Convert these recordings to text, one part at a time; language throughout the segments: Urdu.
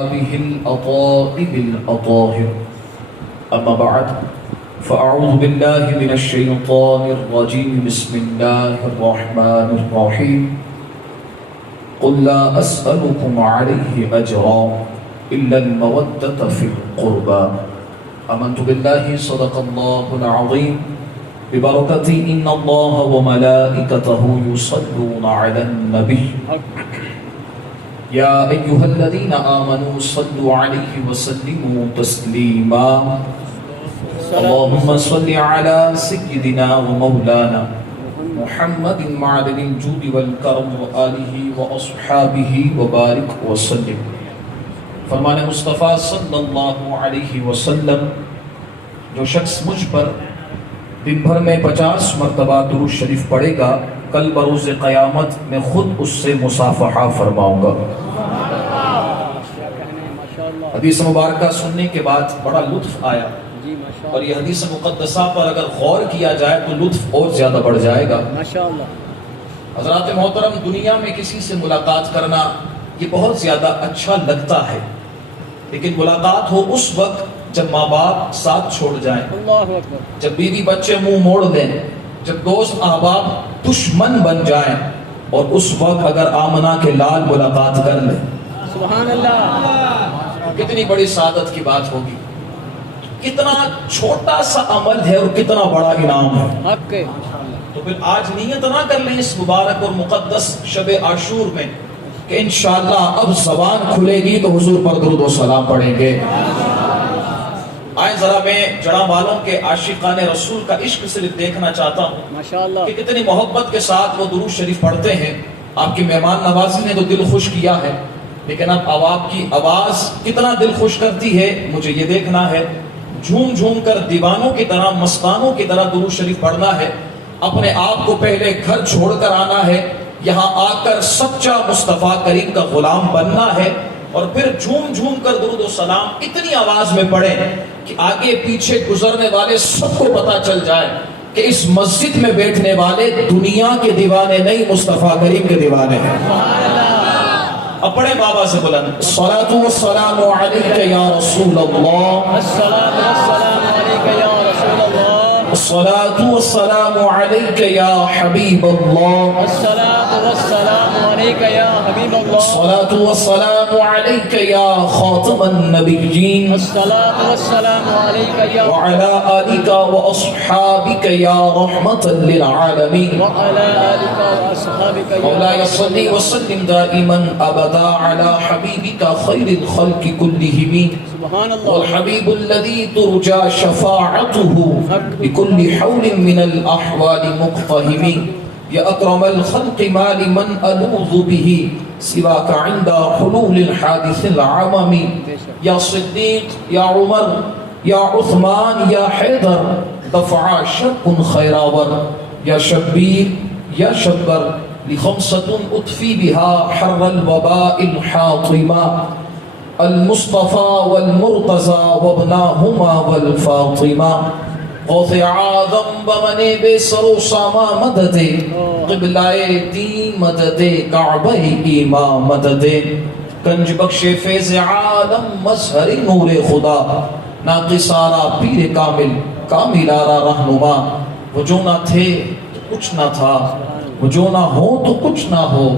به الأطائب الأطاهر أما بعد فأعوذ بالله من الشيطان الرجيم بسم الله الرحمن الرحيم قل لا أسألكم عليه أجرا إلا المودة في القربى آمنت بالله صدق الله العظيم ببركة إن الله وملائكته يصلون على النبي يا أيها الذين آمنوا صلوا عليه وسلموا تسليما اللهم صل على سيدنا ومولانا محمد معدن الجود والكرم وآله وأصحابه وبارك وسلم فرمان مصطفیٰ صلی اللہ علیہ وسلم جو شخص مجھ پر دن بھر میں 50 مرتبہ درود شریف پڑھے گا کل بروز قیامت میں خود اس سے مصافحہ فرماؤں گا۔ حدیث مبارکہ سننے کے بعد بڑا لطف آیا اور یہ حدیث مقدسہ پر اگر غور کیا جائے تو لطف اور زیادہ بڑھ جائے گا۔ حضرات محترم، دنیا میں کسی سے ملاقات کرنا یہ بہت زیادہ اچھا لگتا ہے، لیکن ملاقات ہو اس وقت جب ماں باپ ساتھ چھوڑ جائیں، جب بیوی بچے منہ موڑ دیں، جب دوست احباب دشمن بن جائیں، اور اس وقت اگر آمنہ کے لال ملاقات کر لیں، سبحان اللہ، کتنی بڑی سعادت کی بات ہوگی۔ کتنا چھوٹا سا عمل ہے اور کتنا بڑا انعام ہے۔ تو پھر آج نیت نہ کر لیں اس مبارک اور مقدس شب عاشور میں کہ انشاءاللہ اب زبان کھلے گی تو حضور پر درود و سلام پڑھیں گے۔ آئیں ذرا میں جڑا والوں کے عاشقان رسول کا عشق صرف دیکھنا چاہتا ہوں کہ کتنی محبت کے ساتھ وہ درود شریف پڑھتے ہیں۔ آپ کی مہمان نوازی نے تو دل خوش کیا ہے، لیکن اب آپ کی آواز کتنا دل خوش کرتی ہے مجھے یہ دیکھنا ہے۔ جھوم جھوم کر دیوانوں کی طرح، مستانوں کی طرح درود شریف پڑھنا ہے۔ اپنے آپ کو پہلے گھر چھوڑ کر آنا ہے، یہاں آ کر سچا مصطفیٰ کریم کا غلام بننا ہے، اور پھر جھوم جھوم کر درود و سلام اتنی آواز میں پڑھیں کہ آگے پیچھے گزرنے والے سب کو پتا چل جائے کہ اس مسجد میں بیٹھنے والے دنیا کے دیوانے نہیں، مصطفیٰ کریم کے دیوانے ہیں۔ اب پڑھیں بابا سے بلند، الصلاۃ والسلام علیک یا رسول اللہ، الصلاۃ والسلام علیک یا رسول اللہ، الصلاۃ والسلام علیک یا حبیب اللہ، الصلاۃ والسلام علیک یا حبیب اللہ، الصلاۃ والسلام علیک یا خاتم النبیین، الصلاۃ والسلام علیک یا وعلی آلک واصحابک یا رحمۃ للعالمین، وعلی آلک واصحابک یا مولاي صل وسلم دائما ابدا علی حبیبک خیر الخلق كلهم والحبیب الذی ترجى شفاعته بكل حول من الاحوال مقتحم یا اکرم الخلق ما لمن الوذ به سواك عند حلول الحادث العمم یا صدیق یا عمر یا عثمان یا حیدر دفع شرق خیراور یا شبیر یا شبر لخمسة اطفی بها حر الوباء الحاطمہ المصطفى والمرتضى وابناهما والفاطمہ غوث اعظم بمنے بے سر و ساما مدد قبلہ دین مدد کعبہ ایمان مدد کنج بخش فیض عالم مظہر نور خدا ناقص آرا پیر کامل کامل آرا رہنما، وہ جو نہ تھے تو کچھ نہ تھا، وہ جو نہ ہو تو کچھ نہ ہو،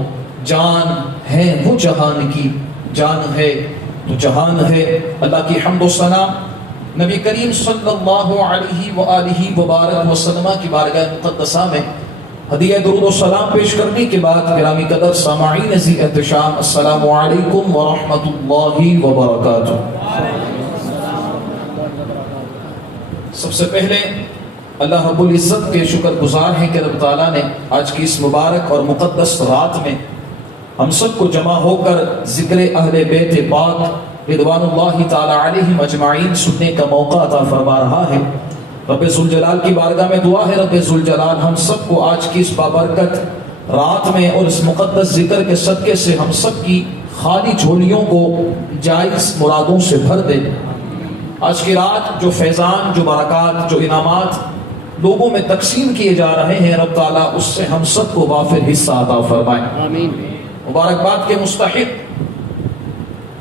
جان ہے وہ جہان کی، جان ہے تو جہان ہے۔ اللہ کی حمد و ثنا نبی کریم صلی اللہ علیہ وآلہ وبارک وسلم کی بارگاہ مقدسہ میں ہدیہ درود و سلام پیش کرنے کے بعد گرامی قدر سامعین ذی احتشام، السلام علیکم ورحمۃ اللہ وبرکاتہ۔ سب سے پہلے اللہ رب العزت کے شکر گزار ہیں کہ رب تعالیٰ نے آج کی اس مبارک اور مقدس رات میں ہم سب کو جمع ہو کر ذکر اہل بیت پاک رضوان اللہ تعالی علیہم اجمعین سننے کا موقع عطا فرما رہا ہے۔ رب ذوالجلال کی بارگاہ میں دعا ہے رب ذوالجلال ہم سب کو آج کی اس بابرکت رات میں اور اس مقدس ذکر کے صدقے سے ہم سب کی خالی جھولیوں کو جائز مرادوں سے بھر دے۔ آج کی رات جو فیضان، جو برکات، جو انعامات لوگوں میں تقسیم کیے جا رہے ہیں، رب تعالیٰ اس سے ہم سب کو وافر حصہ عطا فرمائے۔ آمین۔ مبارکباد کے مستحق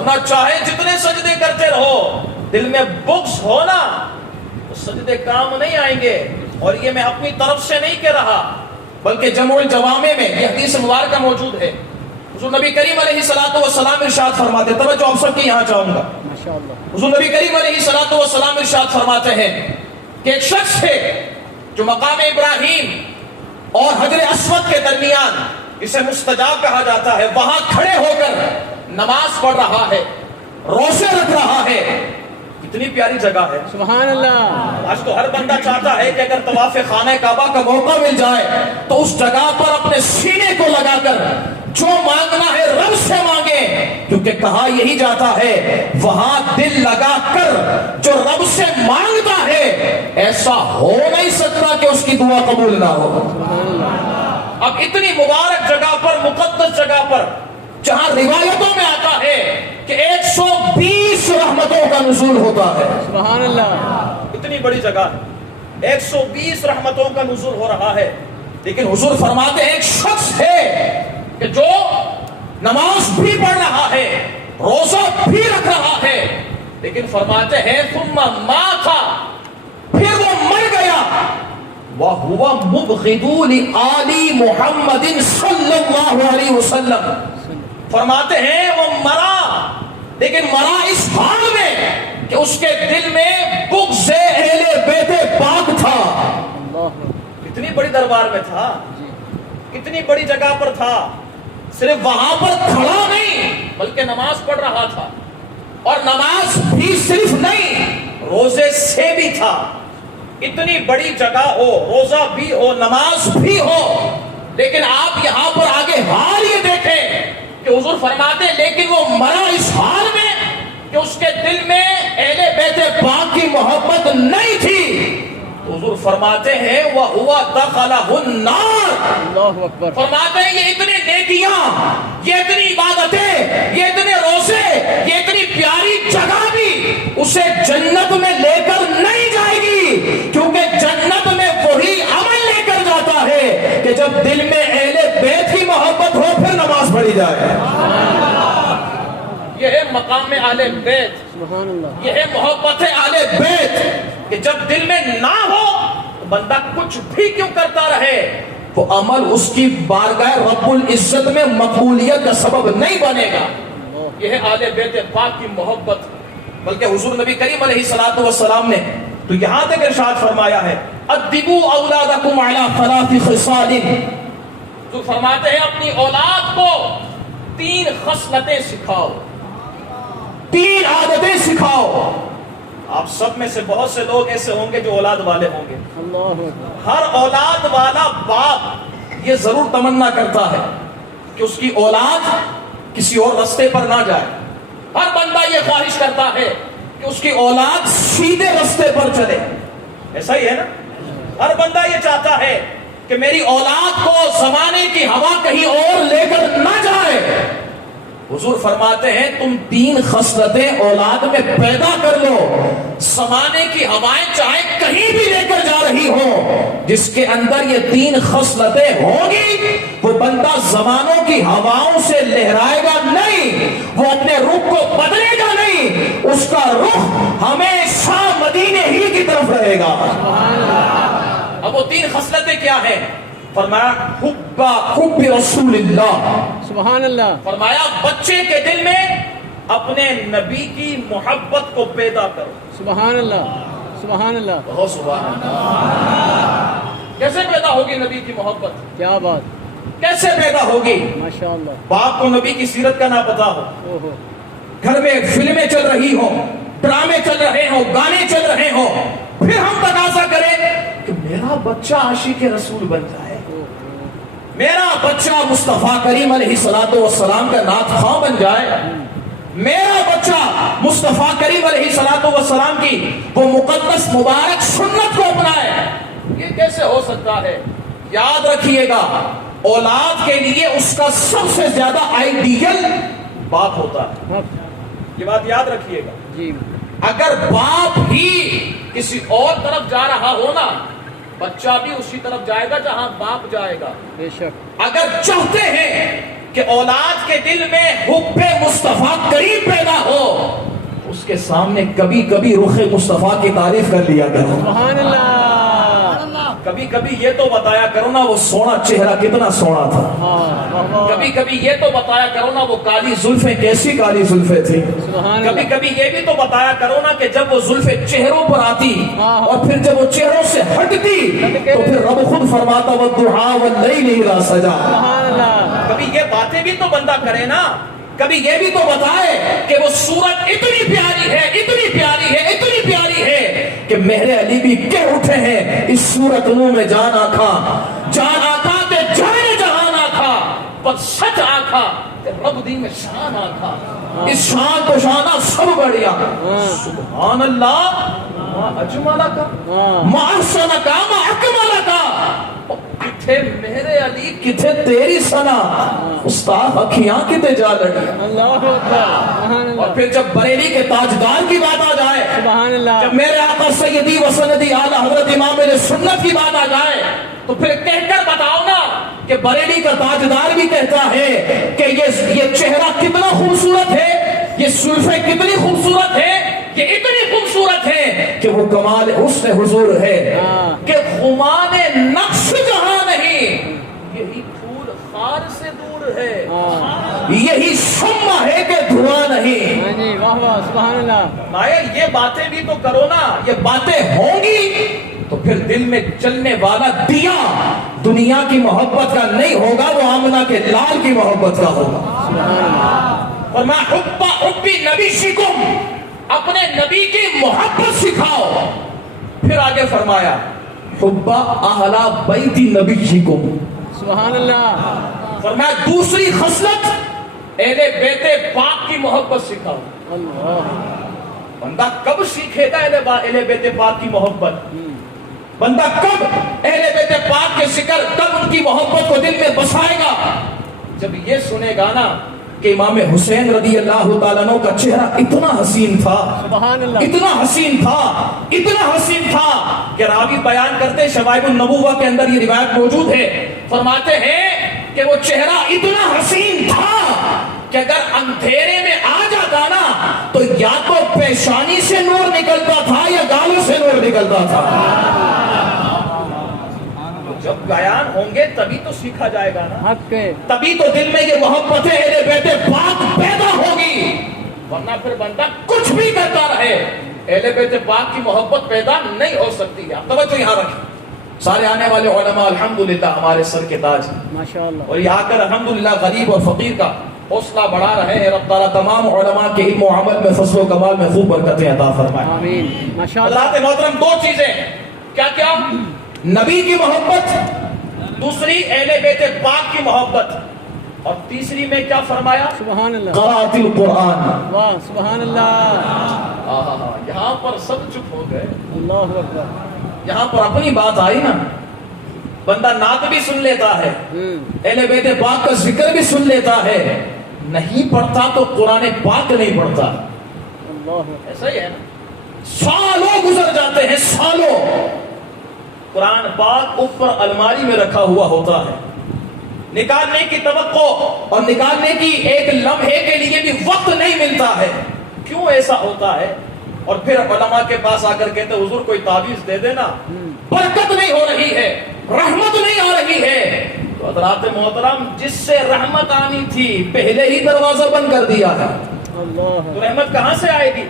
ورنہ چاہے جتنے سجدے کرتے رہو، دل میں بغض ہو نا تو سجدے کام نہیں آئیں گے. اور یہ میں اپنی طرف سے نہیں کہہ رہا، بلکہ جمع الجوامع میں یہ حدیث مبارکہ موجود ہے. حضور نبی کریم علیہ الصلوۃ والسلام ارشاد فرماتے، توجہ آپ سب کی یہاں چاہوں گا. حضور نبی کریم علیہ الصلوۃ والسلام ارشاد فرماتے ہیں کہ ایک شخص ہے جو مقام ابراہیم اور حجر اسود کے درمیان، اسے مستجاب کہا جاتا ہے، وہاں کھڑے ہو کر نماز پڑھ رہا ہے، روزے رکھ رہا ہے. کتنی پیاری جگہ ہے، سبحان اللہ. آج تو ہر بندہ چاہتا ہے کہ اگر طواف خانہ کعبہ کا موقع مل جائے تو اس جگہ پر اپنے سینے کو لگا کر جو مانگنا ہے رب سے مانگے، کیونکہ کہا یہی جاتا ہے وہاں دل لگا کر جو رب سے مانگتا ہے ایسا ہو نہیں سکتا کہ اس کی دعا قبول نہ ہو. اب اتنی مبارک جگہ پر، مقدس جگہ پر، جہاں روایتوں میں آتا ہے کہ 120 رحمتوں کا نزول ہوتا ہے، سبحان اللہ. اتنی بڑی جگہ ہے، 120 رحمتوں کا نزول ہو رہا ہے. لیکن حضور فرماتے ہیں ایک شخص ہے کہ جو نماز بھی پڑھ رہا ہے، روزہ بھی رکھ رہا ہے، لیکن فرماتے ہیں ثم مات، پھر وہ مر گیا، وَهُوَ مُبْغِضُ لِآلِ مُحَمَّدٍ صلی اللہ علیہ وسلم. فرماتے ہیں وہ مرا، لیکن مرا اس حال میں کہ اس کے دل میں بغض اہل بیت پاک تھا. کتنی بڑی دربار میں تھا، کتنی بڑی جگہ پر تھا، صرف وہاں پر کھڑا نہیں بلکہ نماز پڑھ رہا تھا. اور نماز بھی صرف نہیں، روزے سے بھی تھا. اتنی بڑی جگہ ہو، روزہ بھی ہو، نماز بھی ہو، لیکن آپ یہاں پر آگے حال یہ دیکھیں کہ حضور فرماتے ہیں لیکن وہ مرا اس حال میں کہ اس کے دل میں اہل بیت پاک کی محبت نہیں تھی. تو حضور فرماتے ہیں وَهُوَ دَخَلَهُ النَّارِ. فرماتے ہیں یہ اتنی نیکیاں، یہ اتنی عبادتیں، یہ اتنے روزے، یہ اتنی پیاری جگہ بھی اسے جنت میں لے کر نہیں جائے گی، کیونکہ جنت میں وہی عمل لے کر جاتا ہے کہ جب دل میں اہل بیت کی محبت ہو پھر نماز پڑھی جائے. یہ ہے مقام اہل بیت، یہ ہے محبت اہل بیت کہ جب دل میں نہ ہو تو بندہ کچھ بھی کیوں کرتا رہے وہ عمل اس کی بارگاہ رب العزت میں مقبولیت کا سبب نہیں بنے گا. یہ ہے اہل بیت پاک کی محبت. بلکہ حضور نبی کریم علیہ الصلوۃ والسلام نے تو یہاں تک ارشاد فرمایا ہے ادبوا اولادکم علی ثلاث خصال. جو فرماتے ہیں اپنی اولاد کو 3 خصلتیں سکھاؤ، 3 عادتیں سکھاؤ. آپ سب میں سے بہت سے لوگ ایسے ہوں گے جو اولاد والے ہوں گے. ہر اولاد والا باپ یہ ضرور تمنا کرتا ہے کہ اس کی اولاد کسی اور رستے پر نہ جائے. ہر بندہ یہ خواہش کرتا ہے کہ اس کی اولاد سیدھے رستے پر چلے. ایسا ہی ہے نا، ہر بندہ یہ چاہتا ہے کہ میری اولاد کو زمانے کی ہوا کہیں اور لے کر نہ جائے. حضور فرماتے ہیں تم 3 خصلتیں اولاد میں پیدا کر لو، زمانے کی ہوائیں چاہے کہیں بھی لے کر جا رہی ہوں، جس کے اندر یہ 3 خصلتیں ہوں گی وہ بندہ زمانوں کی ہواؤں سے لہرائے گا نہیں، وہ اپنے رخ کو بدلے گا نہیں، اس کا رخ ہمیشہ مدینے ہی کی طرف رہے گا. اب وہ 3 خصلتیں کیا ہیں؟ فرمایا حب رسول اللہ، سبحان اللہ. فرمایا بچے کے دل میں اپنے نبی کی محبت کو پیدا کرو. سبحان اللہ، سبحان اللہ، بہت سبحان اللہ. کیسے پیدا ہوگی نبی کی محبت؟ کیا بات، کیسے پیدا ہوگی؟ ماشاءاللہ. باپ کو نبی کی سیرت کا نہ پتا ہو، گھر میں فلمیں چل رہی ہوں، ڈرامے چل رہے ہوں، گانے چل رہے ہوں، پھر ہم تقاضا کریں کہ میرا بچہ عاشق رسول بن جائے، میرا بچہ مصطفیٰ کریم علیہ الصلوۃ والسلام کا نعت خواں بن جائے، میرا بچہ مصطفیٰ کریم علیہ الصلوۃ والسلام کی وہ مقدس مبارک سنت کو اپنائے. یہ کیسے ہو سکتا ہے؟ یاد رکھیے گا اولاد کے لیے اس کا سب سے زیادہ آئیڈیل باپ ہوتا ہے. یہ بات یاد رکھیے گا جی. اگر باپ ہی کسی اور طرف جا رہا ہو نا بچہ بھی اسی طرف جائے گا جہاں باپ جائے گا. بے شک. اگر چاہتے ہیں کہ اولاد کے دل میں حب مصطفیٰ کریم پیدا ہو، اس کے سامنے کبھی کبھی رخ مصطفیٰ کی تعریف کر لیا کرو۔ سبحان اللہ۔ کبھی کبھی یہ تو بتایا کرو نا وہ سونا چہرہ کتنا سونا تھا، کبھی کبھی یہ تو بتایا کرو نا وہ کالی زلفیں کیسی کالی زلفیں تھی، کبھی کبھی یہ بھی تو بتایا کرو نا کہ جب وہ زلفیں چہروں پر آتی اور پھر جب وہ چہروں سے ہٹتی تو پھر رب خود فرماتا وَالضُّحَىٰ وَاللَّيْلِ إِذَا سَجَىٰ۔ کبھی یہ باتیں بھی تو بندہ کرے نا، کبھی یہ بھی تو بتائے کہ وہ صورت اتنی پیاری ہے، اتنی پیاری ہے، اتنی پیاری ہے کہ میرے علی بھی کہہ اٹھے ہیں اس صورت منہ میں جان آکھا، جان آکھا تے جانے جہان آکھا، پر سچ آکھا تے رب دی میں شان آکھا، اس شان کو شانہ سب بڑھیا۔ سبحان اللہ، ما اجملہ کا، ما احسنہ کا، ما اکملہ کا، کتھے میرے علی کتھے تیری سنا، استاد اکھیاں کتے جا لڑی۔ اللہ اکبر۔ اور پھر جب بریلی کے تاجدار کی بات آ جائے، سبحان اللہ، جب میرے آقا سیدی و سندی اعلیٰ حضرت امام میرے سنت کی بات آ جائے تو پھر کہہ کر بتاؤ نا کہ بریلی کا تاجدار بھی کہتا ہے کہ یہ چہرہ کتنا خوبصورت ہے، یہ زلفیں کتنی خوبصورت ہے، یہ اتنی خوبصورت ہے کہ وہ کمال حسن حضور ہے کہ خمان نقش جہاں نہیں، یہی پھول خار سے دور ہے، یہی شمع ہے کہ دھواں نہیں۔ واہ واہ، سبحان اللہ۔ آیا یہ باتیں بھی تو کرو نا، یہ باتیں ہوں گی تو پھر دل میں چلنے والا دیا دنیا کی محبت کا نہیں ہوگا، وہ آمنہ کے لال کی محبت کا ہوگا۔ اور میں حبی نبی شکم، اپنے نبی کی محبت سکھاؤ۔ پھر آگے فرمایا حبا اہلا بیت نبی شکم، سبحان اللہ۔ فرمایا دوسری خصلت اہل بیت پاک کی محبت سکھاؤ۔ بندہ کب سیکھے گا اہل بیت پاک کی محبت؟ بندہ کب اہل بیت پاک کے ذکر، کب ان کی محبت کو دل میں بسائے گا؟ جب یہ سنے گا نا کہ امام حسین رضی اللہ تعالیٰ عنہ کا چہرہ اتنا حسین تھا، سبحان اللہ، اتنا حسین تھا، اتنا حسین تھا کہ راوی بیان کرتے شوائب النبوہ کے اندر یہ روایت موجود ہے، فرماتے ہیں کہ وہ چہرہ اتنا حسین تھا کہ اگر اندھیرے میں آ جاتا نا تو یا تو پیشانی سے نور نکلتا تھا یا گالوں سے نور نکلتا تھا۔ جب بیان ہوں گے تبھی تو سیکھا جائے گا نا، حق ہے، تبھی تو دل میں یہ محبت اہل بیت پاک پیدا ہوگی، ورنہ پھر بندہ کچھ بھی کرتا رہے اہل بیت پاک کی محبت پیدا نہیں ہو سکتی ہے۔ توجہ یہاں رکھیں، سارے آنے والے علماء الحمدللہ ہمارے سر کے تاج ہیں، ماشاءاللہ، اور یہ آ کر الحمدللہ غریب اور فقیر کا حوصلہ بڑھا رہے ہیں۔ رب تعالیٰ تمام علماء کے علم و عمل میں، فضل و کمال میں خوب برکتیں عطا فرمائے۔ آمین، ماشاءاللہ۔ حضرات محترم، دو چیزیں کیا کیا؟ نبی کی محبت، دوسری اہل بیت پاک کی محبت، اور تیسری میں کیا فرمایا؟ سبحان اللہ، قرأت القرآن۔ واہ، سبحان اللہ، یہاں پر سب چپ ہو گئے، اللہ اکبر۔ یہاں پر اپنی بات آئی نا، بندہ نعت بھی سن لیتا ہے، اہل بیت پاک کا ذکر بھی سن لیتا ہے، نہیں پڑھتا تو قرآن پاک نہیں پڑھتا۔ ایسا ہی ہے نا، سالوں گزر جاتے ہیں، سالوں، قرآن پاک اوپر الماری میں رکھا ہوا ہوتا ہے، نکالنے کی توقع اور نکالنے کی ایک لمحے کے لیے بھی وقت نہیں ملتا ہے۔ کیوں ایسا ہوتا ہے؟ اور پھر علماء کے پاس آ کر کہتے حضور کوئی تعویذ دے دینا، برکت نہیں ہو رہی ہے، رحمت نہیں آ رہی ہے۔ تو حضرات محترم، جس سے رحمت آنی تھی پہلے ہی دروازہ بند کر دیا ہے، تو رحمت کہاں سے آئے گی؟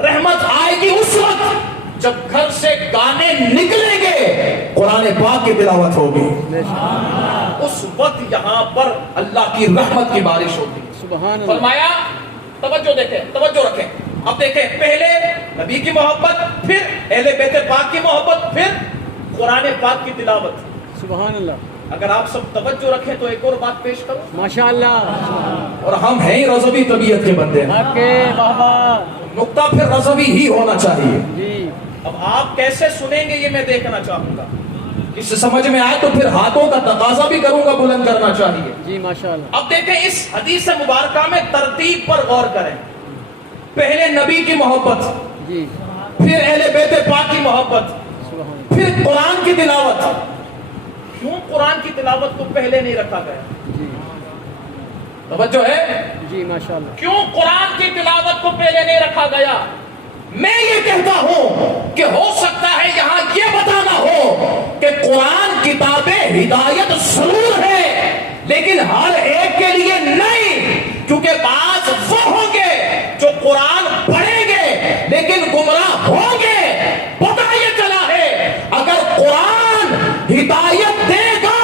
رحمت آئے گی اس وقت جب گھر سے گانے نکلیں گے، قرآن پاک کی تلاوت ہوگی، اس وقت یہاں پر اللہ کی رحمت کی بارش ہوگی۔ سبحان اللہ، فرمایا توجہ دیکھیں، توجہ رکھیں، اب دیکھیں، پہلے نبی کی محبت، پھر اہل بیت پاک کی محبت، پھر قرآن پاک کی تلاوت۔ سبحان اللہ، اگر آپ سب توجہ رکھیں تو ایک اور بات پیش کروں، ماشاءاللہ، اور ہم ہیں رضوی طبیعت کے بندے، حق ہے، بابا، نقطہ پھر رضوی ہی ہونا چاہیے۔ جی، اب آپ کیسے سنیں گے یہ میں دیکھنا چاہوں گا، اس سے سمجھ میں آئے تو پھر ہاتھوں کا تقاضا بھی کروں گا، بلند کرنا چاہیے۔ جی، ماشاءاللہ، اب دیکھیں اس حدیث مبارکہ میں ترتیب پر غور کریں، پہلے نبی کی محبت، جی، پھر اہل بیت پاک کی محبت، سبحان اللہ، پھر قرآن کی تلاوت۔ کیوں قرآن کی تلاوت کو پہلے نہیں رکھا گیا؟ جی، توجہ ہے؟ جی ماشاءاللہ. کیوں قرآن کی تلاوت کو پہلے نہیں رکھا گیا؟ میں یہ کہتا ہوں کہ ہو سکتا ہے یہاں یہ بتانا ہو کہ قرآن کتاب ہدایت ضرور ہے لیکن ہر ایک کے لیے نہیں، کیونکہ بعض وہ ہوں گے جو قرآن پڑھیں گے لیکن گمراہ ہوں گے. پتہ یہ چلا ہے اگر قرآن ہدایت دے گا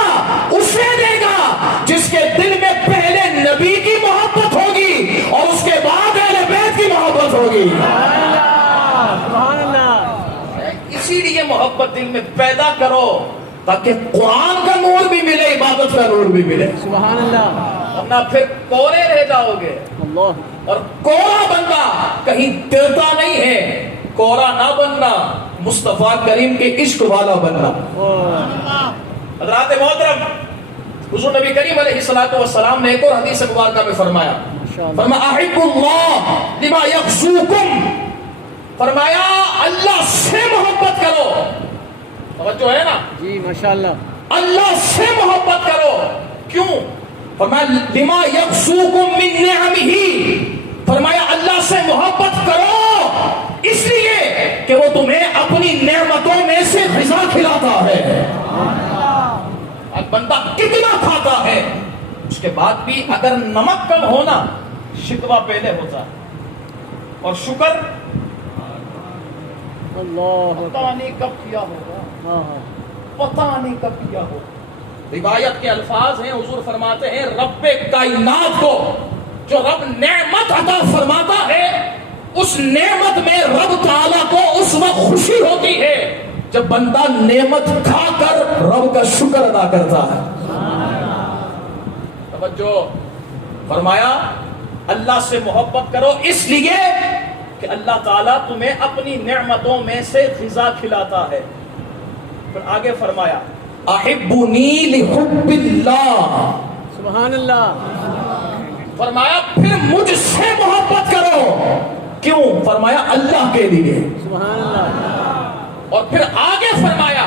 اسے دے گا جس کے دل میں پہلے نبی کی محبت ہوگی اور اس کے بعد اہل بیت کی محبت ہوگی. سبحان اللہ. اسی لیے محبت دل میں پیدا کرو تاکہ قرآن کا نور بھی ملے، عبادت کا نور بھی ملے. سبحان اللہ. ورنہ پھر کورے رہ جاؤ گے. اللہ. اور کورا بندہ کہیں ترتا نہیں ہے. کورا نہ بننا، مصطفیٰ کریم کے عشق والا بننا. حضرات محترم، حضور نبی کریم علیہ الصلوۃ والسلام نے ایک اور حدیث مبارکہ میں فرمایا، فرمایا احب اللہ لما یغزوکم، فرمایا اللہ سے محبت کرو. توجہ ہے نا؟ جی ماشاءاللہ. اللہ سے محبت کرو. کیوں؟ فرمایا لما یغزوکم من نعمہ، فرمایا اللہ سے محبت کرو اس لیے کہ وہ تمہیں اپنی نعمتوں میں سے غذا کھلاتا ہے. بندہ کتنا کھاتا ہے اس کے بعد بھی اگر نمک کم ہونا شکوہ پہلے ہوتا ہے اور شکر اللہ. پتہ نہیں کب کیا ہوگا، ہاں. پتہ نہیں کب کیا ہوگا. روایت کے الفاظ ہیں، حضور فرماتے ہیں رب کائنات کو جو رب نعمت عطا فرماتا ہے اس نعمت میں رب تعالیٰ کو اس وقت خوشی ہوتی ہے جب بندہ نعمت کھا کر رب کا شکر ادا کرتا ہے. توجہ، فرمایا اللہ سے محبت کرو اس لیے کہ اللہ تعالیٰ تمہیں اپنی نعمتوں میں سے غذا کھلاتا ہے. پھر آگے فرمایا احبنی لحب اللہ، سبحان اللہ. فرمایا پھر مجھ سے محبت کرو. کیوں؟ فرمایا اللہ کے لیے. سبحان اللہ. اور پھر آگے فرمایا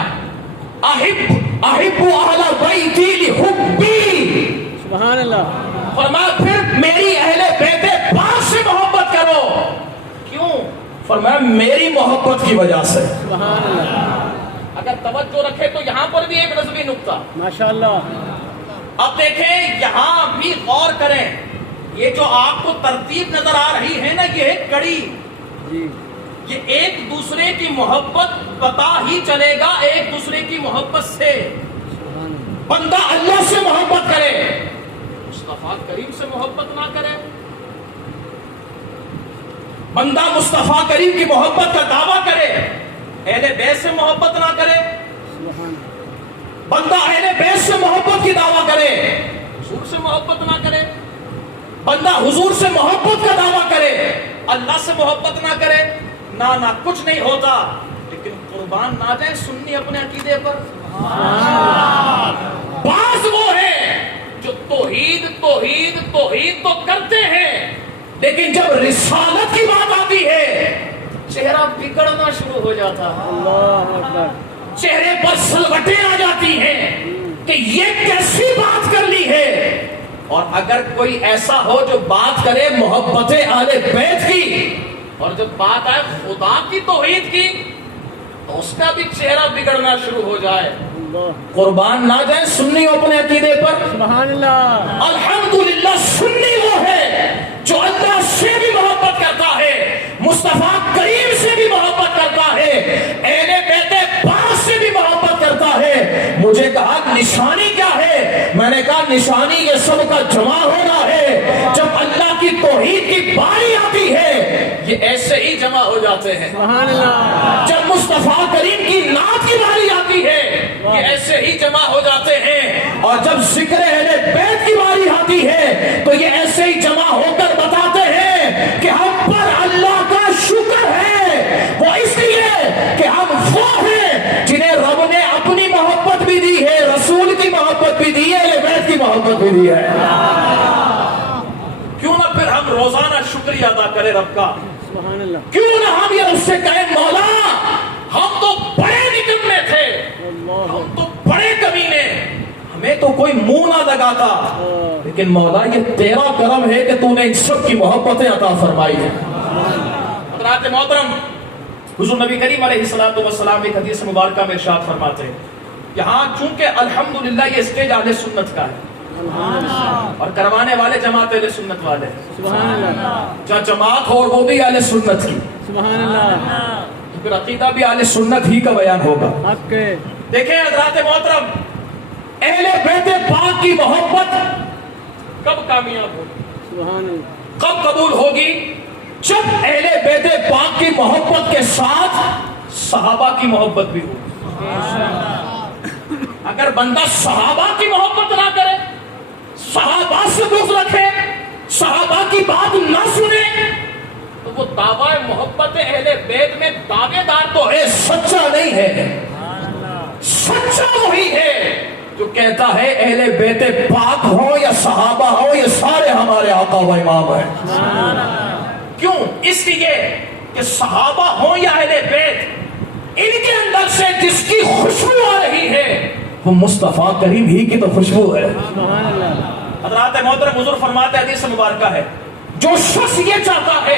احب اہل بیتی لحبی، سبحان اللہ. فرمایا پھر میری اہل بیت پاک سے محبت کرو. کیوں؟ فرمایا میری محبت کی وجہ سے. سبحان اللہ. اگر توجہ رکھے تو یہاں پر بھی ایک نظمی نقطہ. ماشاءاللہ. اب دیکھیں یہاں بھی غور کریں، یہ جو آپ کو ترتیب نظر آ رہی ہے نا یہ ہے کڑی. جی. یہ ایک دوسرے کی محبت پتا ہی چلے گا ایک دوسرے کی محبت سے. بندہ اللہ سے محبت کرے، مصطفیٰ کریم سے محبت نہ کرے. بندہ مصطفیٰ کریم کی محبت کا دعویٰ کرے، اہل بیت سے محبت نہ کرے. بندہ اہل بیت سے محبت کی دعویٰ کرے، حضور سے محبت نہ کرے. بندہ حضور سے محبت کا دعویٰ کرے، اللہ سے محبت نہ کرے. نہ کچھ نہیں ہوتا. لیکن قربان نہ جائیں سنی اپنے عقیدے پر. بعض وہ ہیں جو توحید توحید توحید تو کرتے ہیں لیکن جب رسالت کی بات آتی ہے چہرہ بگڑنا شروع ہو جاتا ہے. اللہ اکبر. چہرے پر سلوٹیں آ جاتی ہیں کہ یہ کیسی بات کر لی ہے. اور اگر کوئی ایسا ہو جو بات کرے محبت اہل بیت کی اور جب بات آئے خدا کی توحید کی تو اس کا بھی چہرہ بگڑنا شروع ہو جائے. قربان نہ جائیں سنی اپنے عقیدے پر. سبحان اللہ. الحمدللہ سنی وہ ہے جو اللہ سے بھی محبت کرتا ہے، مصطفیٰ کریم سے بھی محبت کرتا ہے، اہل بیت پاک سے بھی محبت کرتا ہے. مجھے کہا نشانی کیا ہے؟ میں نے کہا نشانی یہ سب کا جمع ہونا ہے. جب اللہ کی توحید کی باری آتی ہے یہ ایسے ہی جمع ہو جاتے ہیں. سبحان اللہ. جب مصطفیٰ کریم کی نعت کی باری آتی ہے یہ ایسے ہی جمع ہو جاتے ہیں. اور جب ذکر اہل بیت کی باری آتی ہے تو یہ ایسے ہی جمع ہو کر بتاتے ہیں کہ ہم پر اللہ کا شکر ہے. وہ اس لیے کہ ہم وہ ہیں جنہیں رب نے اپنی محبت بھی دی ہے، رسول کی محبت بھی دی ہے، اہل بیت کی محبت بھی دی ہے. کیوں نہ پھر ہم روزانہ شکریہ ادا کریں رب کا. سبحان اللہ. کیوں نہ ہم یہ اس سے کہیں مولا ہم تو بڑے نکمے تھے، ہم تو بڑے کمینے، ہمیں تو کوئی منہ نہ لگاتا لیکن مولا یہ تیرا کرم ہے کہ تو نے ان سب کی محبتیں عطا فرمائی ہیں۔ حضرات محترم، حضور نبی کریم علیہ الصلوۃ والسلام ایک حدیث مبارکہ میں ارشاد فرماتے ہیں، یہاں چونکہ الحمدللہ یہ اسٹیج اہل سنت کا ہے اور کروانے والے جماعت اہل سنت والے ہیں، سبحان اللہ، جہاں جماعت ہو وہ بھی اہل سنت کی، سبحان اللہ، تو پھر عقیدہ بھی اہل سنت ہی کا بیان ہوگا۔ حق ہے، دیکھیں حضرات محترم، اہل بیت پاک کی محبت کب کامیاب ہوگی، سبحان اللہ، کب قبول ہوگی؟ جب اہل بیت پاک کی محبت کے ساتھ صحابہ کی محبت بھی ہوگی۔ اگر بندہ صحابہ کی محبت نہ کرے، صحابہ سے بغض رکھے، صحابہ کی بات نہ سنے، تو وہ دعویٰ محبت اہل بیت میں دعوے دار تو ہے، سچا نہیں ہے۔ سچا وہی ہے جو کہتا ہے اہل بیت پاک ہو یا صحابہ ہو، یہ سارے ہمارے آقا و امام ہیں۔ کیوں؟ اس لیے کہ صحابہ ہوں یا اہل بیت، ان کے اندر سے جس کی خوشبو آ رہی ہے وہ مصطفیٰ کریم ہی کی تو خوشبو ہے۔ سبحان اللہ، حضرات محترم، حضور فرماتے ہیں، حدیث مبارکہ ہے، جو شخص یہ چاہتا ہے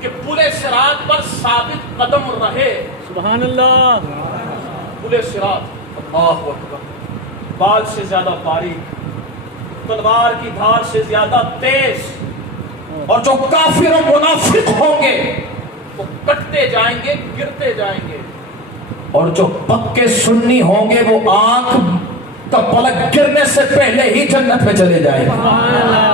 کہ پل صراط پر ثابت قدم رہے، سبحان اللہ، پل صراط، اللہ اکبر، بال سے زیادہ باریک، تلوار کی دھار سے زیادہ تیز، اور جو کافر و منافق ہوں گے وہ کٹتے جائیں گے، گرتے جائیں گے، اور جو پکے سنی ہوں گے وہ آنکھ کا پلک گرنے سے پہلے ہی جنت میں چلے جائیں گے۔ سبحان اللہ،